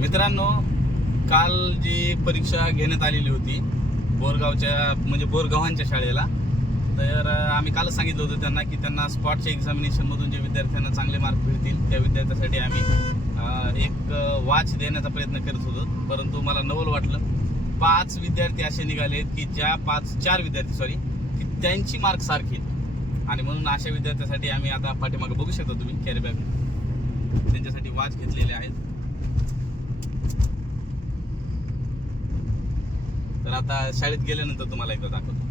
मित्रांनो काल जी परीक्षा घेण्यात आलेली होती बोरगावच्या म्हणजे बोरगावांच्या शाळेला तर आम्ही कालच सांगितलं होतं त्यांना की त्यांना स्पॉटच्या एक्झामिनेशनमधून जे विद्यार्थ्यांना चांगले मार्क मिळतील त्या विद्यार्थ्यासाठी आम्ही एक वॉच देण्याचा प्रयत्न करत होतो. परंतु मला नवल वाटलं. पाच विद्यार्थी असे निघालेत की ज्या पाच चार विद्यार्थी सॉरी की त्यांची मार्क सारखी आहेत. आणि म्हणून अशा विद्यार्थ्यासाठी आम्ही आता पाठीमागे बघू शकता तुम्ही कॅरीबॅग त्यांच्यासाठी वॉच घेतलेले आहेत. तर आता शाळेत गेल्यानंतर तुम्हाला एकदा दाखवतो.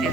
ते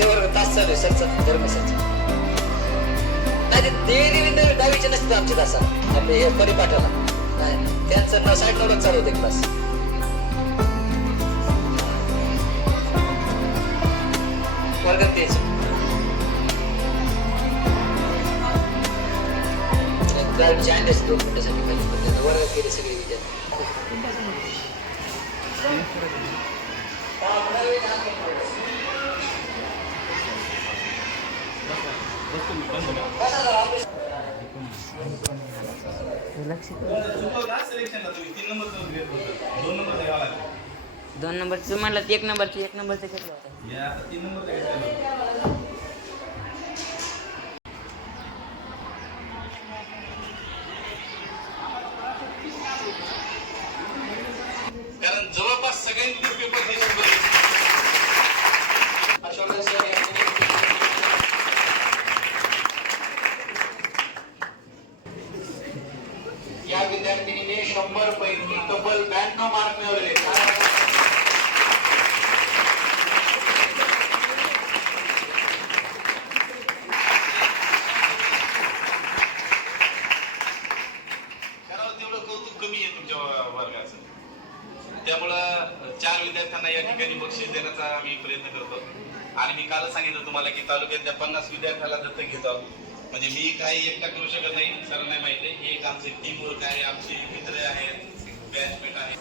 दहावीचे तास चालू आहे सरचा धर्मसरचा नाही ते देरी दहावीचे नसतात आमचे तासा आपले हे परिपाठाला नाही त्यांचं नऊ साठ नऊलाच चालू होते क्लास वर्गात द्यायचं. दहावीचे आणले दोन मिनिटासाठी पाहिजे पण त्यांना वर्गात गेले सगळे विद्यार्थी लक्ष कर. दोन नंबर नंबरचं तुम्हाला एक नंबरचं एक नंबरचं घेतलं होतं या आता तीन नंबर द्यायचा कारण जवळपास सगळ्यांचे पेपर हे शुभ्र आहेत. हर्षवर्धन सर यांनी या विद्यार्थिनीने शंभर पैकी तब्बल ब्याण्णव मार्क मिळवले करावं तेवढं कौतुक कमी आहे तुमच्या व- वर्गाचं त्यामुळं चार विद्यार्थ्यांना या ठिकाणी बक्षीस देण्याचा आम्ही प्रयत्न करतो आणि सांगितलं तुम्हाला की तालुक्यातल्या पन्नास विद्यार्थ्याला दत्तक घेत आहोत. म्हणजे मी काही एकटा करू शकत नाही सरांना माहिती आहे. हे एक आमचे टीम वर्क आहे आमचे मित्र आहेत बॅचमेट आहे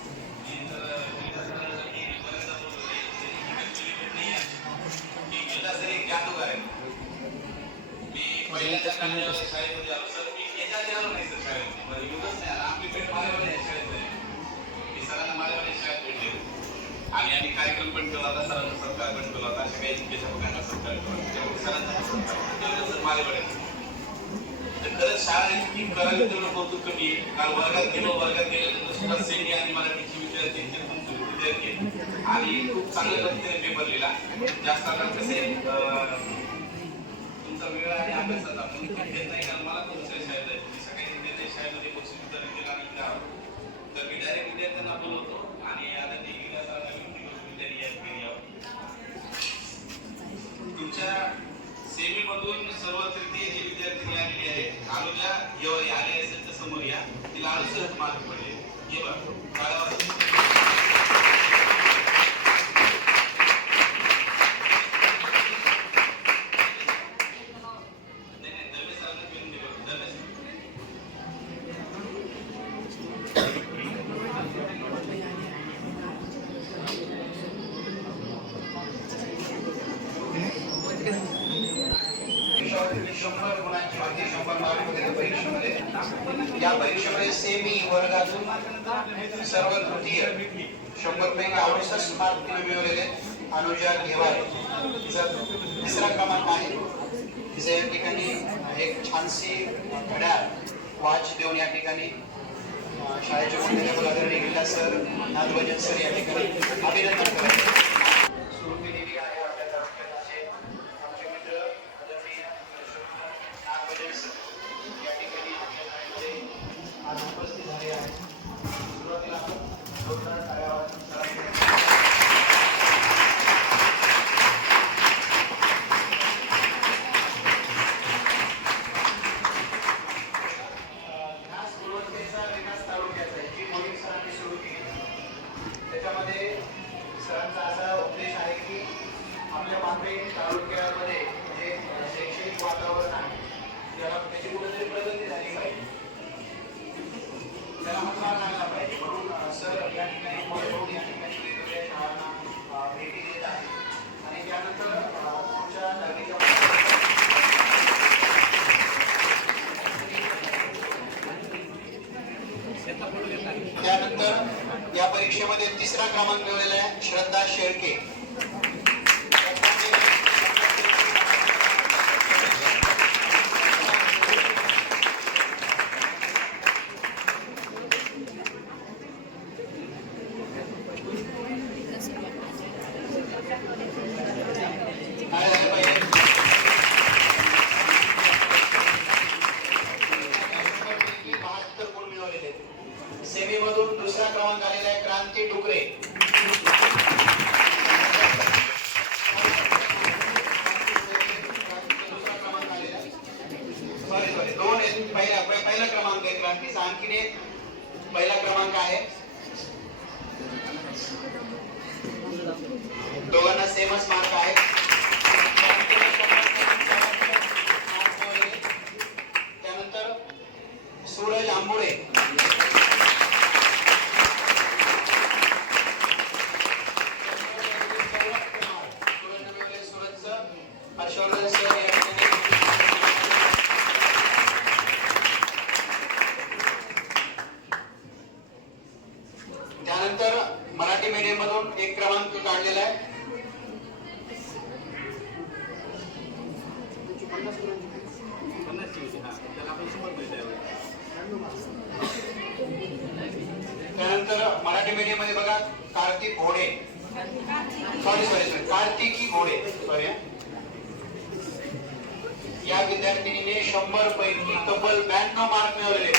शाळेमध्ये आलो सर मी याच्या आलो नाही सर शाळेत युगच नाही आला. आपली भेट मालेवाडी शाळेत आहे मी सरांना मालेवाडी शाळेत भेटले आणि आम्ही कार्यक्रम पण ठेवला होता सरांचा सत्कार पण ठेवला होता अशा काही शिक्षकांना सत्कार ठेवला होता. सरांचा सत्कार होता. तर खरंच शाळा इतकी करावी तेवढं कौतुक कमी आहे काल वर्गात गेलो वर्गात गेल्यानंतर सुद्धा सेंडी आणि मराठीची विद्यार्थी विद्यार्थी आणि खूप चांगल्या पद्धतीने पेपर लिहिला. जास्त आता कसे तुमचा वेळ आणि अभ्यासाचा. म्हणून घेत नाही कारण मला तुमच्या समोर या तिला अडुसष्ट या परीक्षेमध्ये सेमी वर्गातून सर्व तृतीय. शंभर पैकी अडुसष्ट मार्क तिने मिळवलेले अनुजा घेवारे. तिचा तिसरा क्रमांक आहे. तिचं या ठिकाणी एक छानशी घड्याळ वाच देऊन या ठिकाणी शाळेच्या शाळेचे मुख्याध्यापक आदरणीय सर नाथभजन सर या ठिकाणी. पेठ तालुक्यामध्ये जे शैक्षणिक वातावरण आहे. त्याला त्याची कुठेतरी प्रगती झाली पाहिजे. त्याला हातभार लागला पाहिजे. म्हणून सर या ठिकाणी बोलवून या ठिकाणी वेगवेगळ्या शाळांना भेटी देत आहे आणि त्यानंतर तुमच्या जागेच्या त्यानंतर या परीक्षेमध्ये तिसरा क्रमांक मिळवलेला आहे श्रद्धा शेळके. क्रमांक आहे आणखीन एक पहिला क्रमांक आहे. दोघांना सेमच मार्क आहे त्यानंतर सूरज आंबोळे हर्षवर्धन सर या ठिकाणी त्यानंतर मराठी एक क्रमांक काढलेला आहे. त्यानंतर मराठी मीडियममध्ये बघा कार्तिक घोडे. सॉरी सॉरी सॉरी कार्तिकी घोडे. सॉरी या विद्यार्थिनीने शंभर पैकी तब्बल ब्याण्णव मार्क मिळवलेले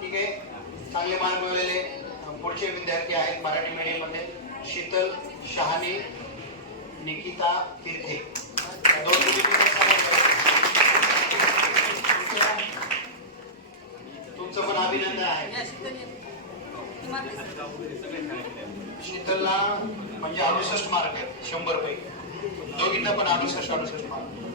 ठीक आहे. चांगले मार्क मिळवलेले पुढचे विद्यार्थी आहेत मराठी मीडियममध्ये. शीतल शहाणे निकिता तीर्थे दोन तुमचं पण अभिनंदन आहे. शीतलला म्हणजे अडुसष्ट मार्क आहेत शंभर पैकी दोघींना पण अडुसष्ट अडुसष्ट मार्क